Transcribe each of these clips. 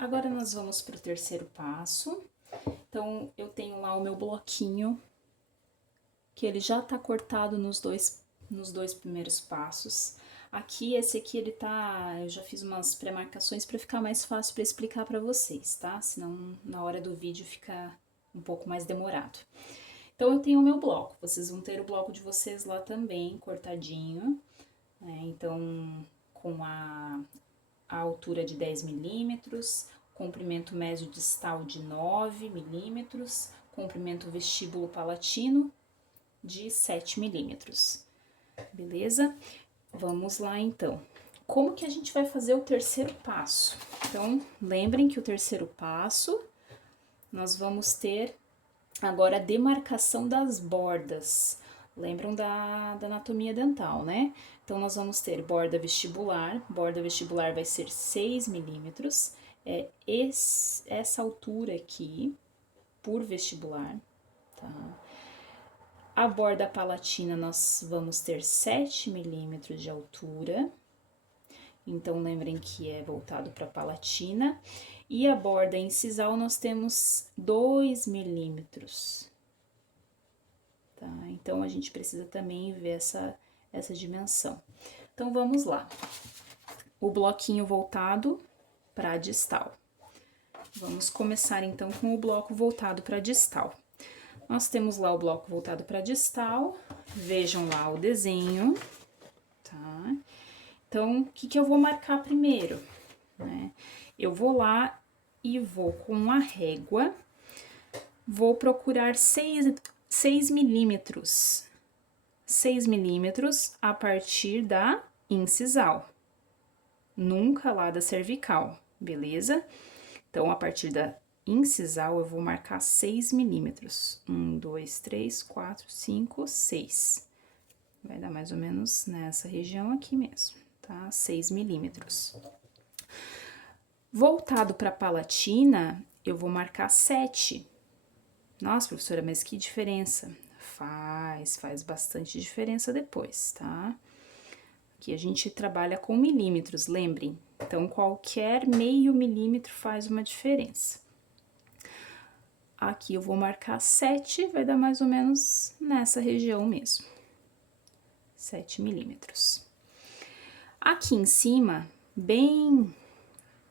Agora nós vamos para o terceiro passo. Então, eu tenho lá o meu bloquinho, que ele já tá cortado nos dois primeiros passos. Aqui, esse aqui, ele tá... Eu já fiz umas pré-marcações para ficar mais fácil para explicar para vocês, tá? Senão, na hora do vídeo fica um pouco mais demorado. Então, eu tenho o meu bloco. Vocês vão ter o bloco de vocês lá também, cortadinho, né? Então, com a altura de 10 milímetros, comprimento médio distal de 9 milímetros, comprimento vestíbulo palatino de 7 milímetros, beleza? Vamos lá então. Como que a gente vai fazer o terceiro passo? Então, lembrem que o terceiro passo, nós vamos ter agora a demarcação das bordas. Lembram da anatomia dental, né? Então, nós vamos ter borda vestibular vai ser 6 milímetros, essa altura aqui, por vestibular, tá? A borda palatina nós vamos ter 7 milímetros de altura, então lembrem que é voltado para a palatina. E a borda incisal nós temos 2 milímetros, tá? Então, a gente precisa também ver essa dimensão. Então, vamos lá. O bloquinho voltado para a distal. Vamos começar, então, com o bloco voltado para a distal. Nós temos lá o bloco voltado para a distal, vejam lá o desenho, tá? Então, o que eu vou marcar primeiro, né? Eu vou lá e vou com a régua, vou procurar 6 milímetros. 6 milímetros a partir da incisal, nunca lá da cervical, beleza? Então, a partir da incisal, eu vou marcar 6 milímetros. 1, 2, 3, 4, 5, 6. Vai dar mais ou menos nessa região aqui mesmo, tá? 6 milímetros. Voltado para a palatina, eu vou marcar 7. Nossa, professora, mas que diferença? Faz bastante diferença depois, tá? Aqui a gente trabalha com milímetros, lembrem. Então, qualquer meio milímetro faz uma diferença. Aqui eu vou marcar 7, vai dar mais ou menos nessa região mesmo. 7 milímetros. Aqui em cima, bem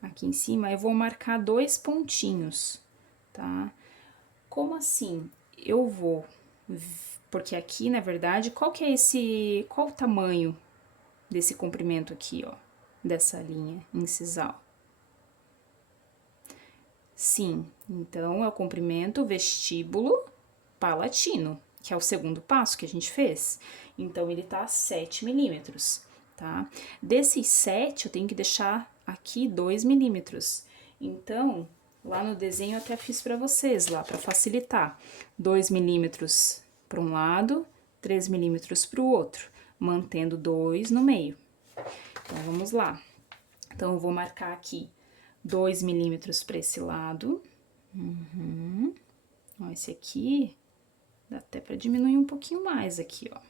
aqui em cima, eu vou marcar 2 pontinhos, tá? Como assim? Eu vou... Porque aqui, na verdade, qual o tamanho desse comprimento aqui, ó? Dessa linha incisal? Sim, então é o comprimento vestíbulo palatino, que é o segundo passo que a gente fez. Então, ele tá 7 milímetros, tá? Desses 7, eu tenho que deixar aqui 2 milímetros. Então, lá no desenho eu até fiz para vocês, lá para facilitar. 2 milímetros para um lado, 3 milímetros para o outro, mantendo 2 no meio. Então, vamos lá. Então, eu vou marcar aqui 2 milímetros para esse lado. Ó, esse aqui, dá até para diminuir um pouquinho mais aqui, ó.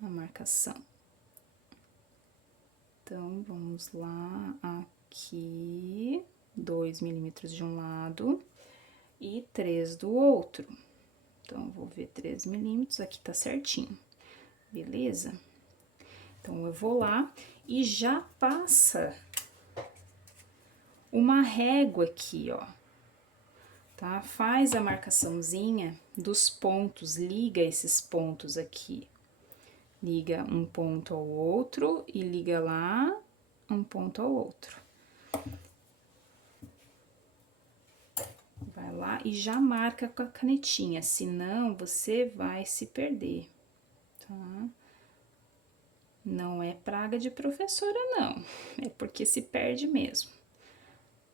A marcação. Então, vamos lá, aqui, 2 milímetros de um lado e 3 do outro. Então, vou ver 3 milímetros, aqui tá certinho, beleza? Então, eu vou lá e já passa uma régua aqui, ó, tá? Faz a marcaçãozinha dos pontos, liga esses pontos aqui. Liga um ponto ao outro e liga lá um ponto ao outro. Vai lá e já marca com a canetinha, senão você vai se perder, tá? Não é praga de professora, não. É porque se perde mesmo.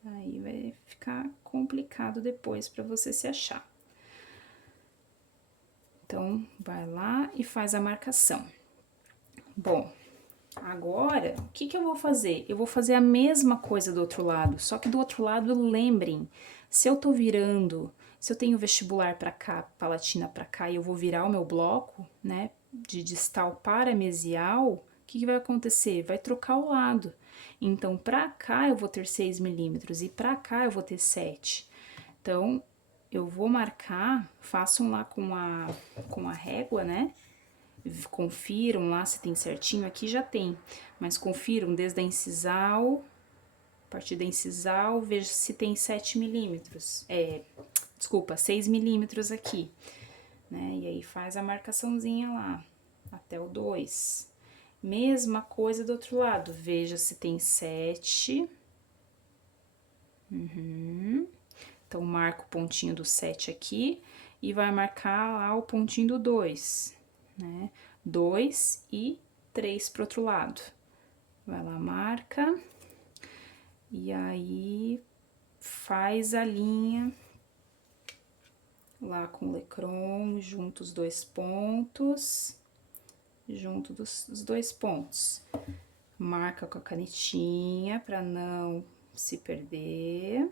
Aí vai ficar complicado depois para você se achar. Então, vai lá e faz a marcação. Bom, agora, o que eu vou fazer? Eu vou fazer a mesma coisa do outro lado, só que do outro lado, lembrem, se eu tô virando, se eu tenho vestibular pra cá, palatina pra cá, e eu vou virar o meu bloco, né, de distal para mesial, o que vai acontecer? Vai trocar o lado. Então, pra cá eu vou ter 6 milímetros e pra cá eu vou ter 7. Então, eu vou marcar, façam lá com a régua, né? Confiram lá se tem certinho, aqui já tem. Mas confiram desde a incisal, a partir da incisal, veja se tem 7 milímetros. Desculpa, 6 milímetros aqui, né? E aí faz a marcaçãozinha lá, até o 2. Mesma coisa do outro lado, veja se tem 7. Então, marca o pontinho do 7 aqui e vai marcar lá o pontinho do 2, né? 2 e 3 pro outro lado. Vai lá, marca. E aí, faz a linha lá com o lecron, junto os dois pontos, junto dos dois pontos. Marca com a canetinha pra não se perder.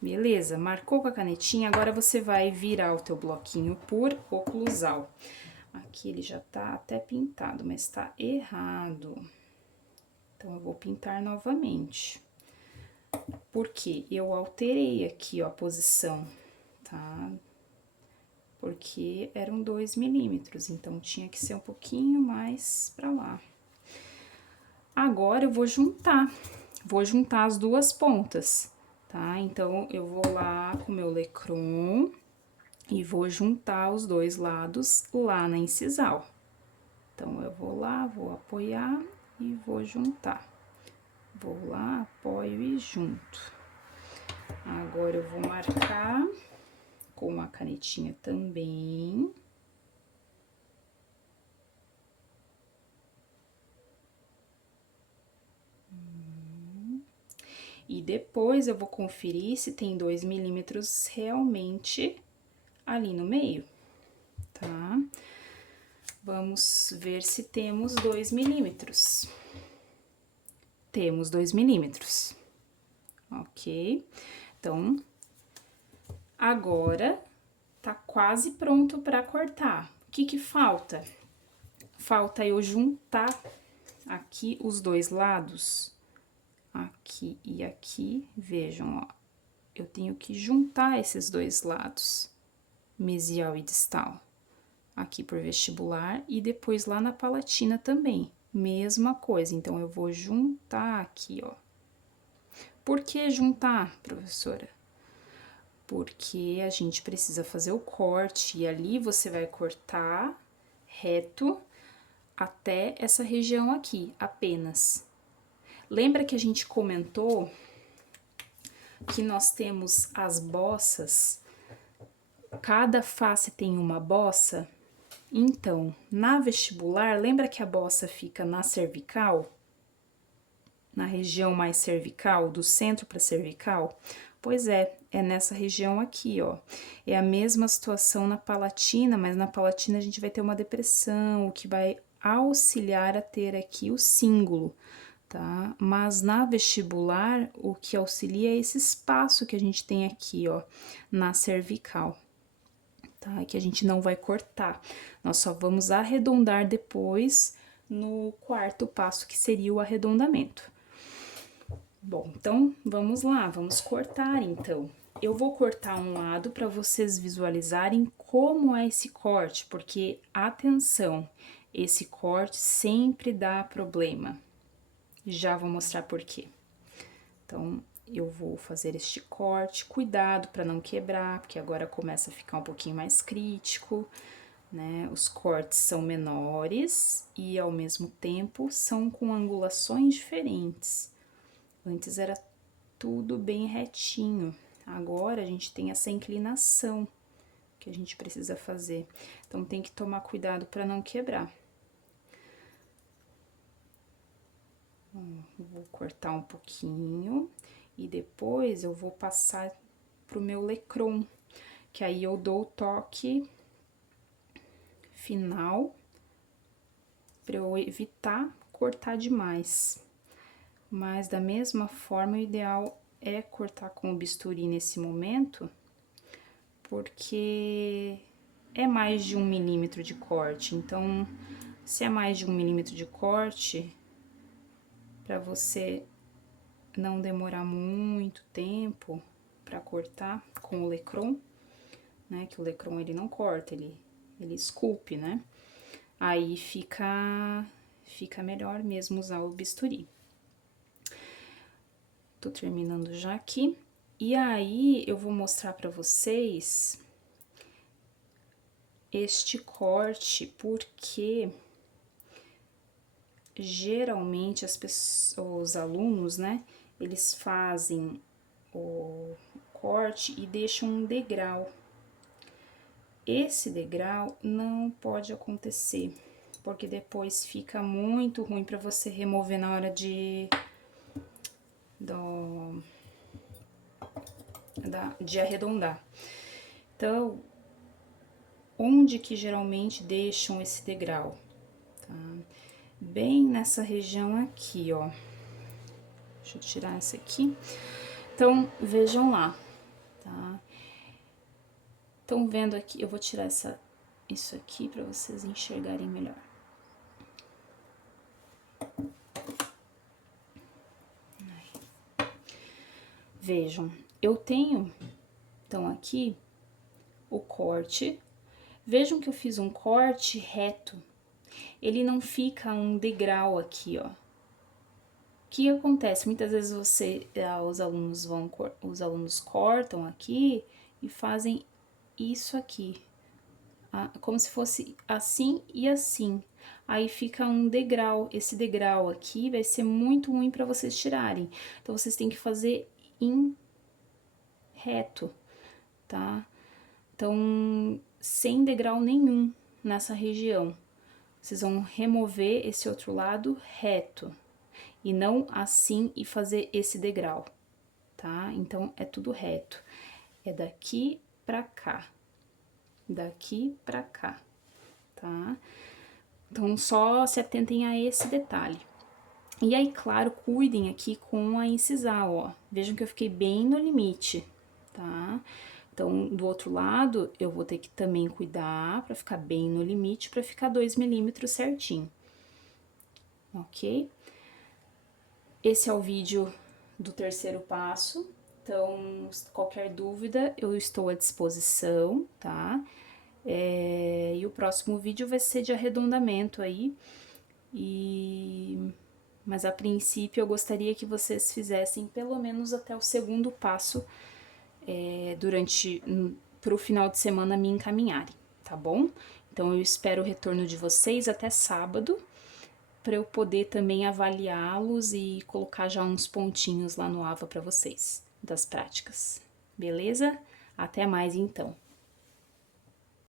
Beleza, marcou com a canetinha, agora você vai virar o teu bloquinho por oclusal. Aqui ele já tá até pintado, mas tá errado. Então, eu vou pintar novamente. Porque eu alterei aqui, ó, a posição, tá? Porque eram 2 milímetros, então tinha que ser um pouquinho mais pra lá. Agora, eu vou juntar as duas pontas, tá? Então, eu vou lá com o meu lecron e vou juntar os dois lados lá na incisal. Então, eu vou lá, vou apoiar e vou juntar. Vou lá, apoio e junto. Agora, eu vou marcar com a canetinha também. E depois, eu vou conferir se tem 2 milímetros realmente ali no meio, tá? Vamos ver se temos 2 milímetros. Temos 2 milímetros, ok? Então, agora, tá quase pronto pra cortar. O que que falta? Falta eu juntar aqui os dois lados, aqui e aqui, vejam, ó. Eu tenho que juntar esses dois lados, mesial e distal, aqui por vestibular e depois lá na palatina também, mesma coisa. Então, eu vou juntar aqui, ó. Por que juntar, professora? Porque a gente precisa fazer o corte e ali você vai cortar reto até essa região aqui, apenas. Lembra que a gente comentou que nós temos as bossas, cada face tem uma bossa? Então, na vestibular, lembra que a bossa fica na cervical? Na região mais cervical, do centro para cervical? Pois é nessa região aqui, ó. É a mesma situação na palatina, mas na palatina a gente vai ter uma depressão, o que vai auxiliar a ter aqui o cíngulo, tá? Mas na vestibular, o que auxilia é esse espaço que a gente tem aqui, ó, na cervical, tá? Que a gente não vai cortar, nós só vamos arredondar depois no quarto passo, que seria o arredondamento. Bom, então, vamos lá, vamos cortar, então. Eu vou cortar um lado para vocês visualizarem como é esse corte, porque, atenção, esse corte sempre dá problema. Já vou mostrar por quê. Então, eu vou fazer este corte, cuidado para não quebrar, porque agora começa a ficar um pouquinho mais crítico, né? Os cortes são menores e, ao mesmo tempo, são com angulações diferentes. Antes era tudo bem retinho, agora a gente tem essa inclinação que a gente precisa fazer. Então, tem que tomar cuidado para não quebrar. Vou cortar um pouquinho e depois eu vou passar pro meu lecron, que aí eu dou o toque final para eu evitar cortar demais. Mas da mesma forma, o ideal é cortar com o bisturi nesse momento, porque é mais de 1 milímetro de corte. Então, se é mais de 1 milímetro de corte, para você não demorar muito tempo para cortar com o Lecron, né? Que o Lecron ele não corta, ele esculpe, né? Aí fica melhor mesmo usar o bisturi. Tô terminando já aqui. E aí, eu vou mostrar pra vocês este corte, porque geralmente os alunos, né, eles fazem o corte e deixam um degrau. Esse degrau não pode acontecer, porque depois fica muito ruim pra você remover na hora de arredondar. Então, onde que geralmente deixam esse degrau? Tá? Bem nessa região aqui, ó. Deixa eu tirar essa aqui. Então, vejam lá, tá? Estão vendo aqui? Eu vou tirar isso aqui para vocês enxergarem melhor. Aí. Vejam, eu tenho, então, aqui o corte. Vejam que eu fiz um corte reto. Ele não fica um degrau aqui, ó. O que acontece? Muitas vezes os alunos cortam aqui e fazem isso aqui, como se fosse assim e assim. Aí fica um degrau. Esse degrau aqui vai ser muito ruim para vocês tirarem. Então, vocês têm que fazer em reto, tá? Então, sem degrau nenhum nessa região. Vocês vão remover esse outro lado reto. E não assim e fazer esse degrau, tá? Então, é tudo reto. É daqui pra cá. Daqui pra cá, tá? Então, só se atentem a esse detalhe. E aí, claro, cuidem aqui com a incisal, ó. Vejam que eu fiquei bem no limite, tá? Então, do outro lado, eu vou ter que também cuidar pra ficar bem no limite, pra ficar 2 milímetros certinho, ok? Esse é o vídeo do terceiro passo, então, qualquer dúvida, eu estou à disposição, tá? E o próximo vídeo vai ser de arredondamento aí, mas a princípio eu gostaria que vocês fizessem pelo menos até o segundo passo pro final de semana me encaminharem, tá bom? Então, eu espero o retorno de vocês até sábado, para eu poder também avaliá-los e colocar já uns pontinhos lá no AVA para vocês, das práticas. Beleza? Até mais então!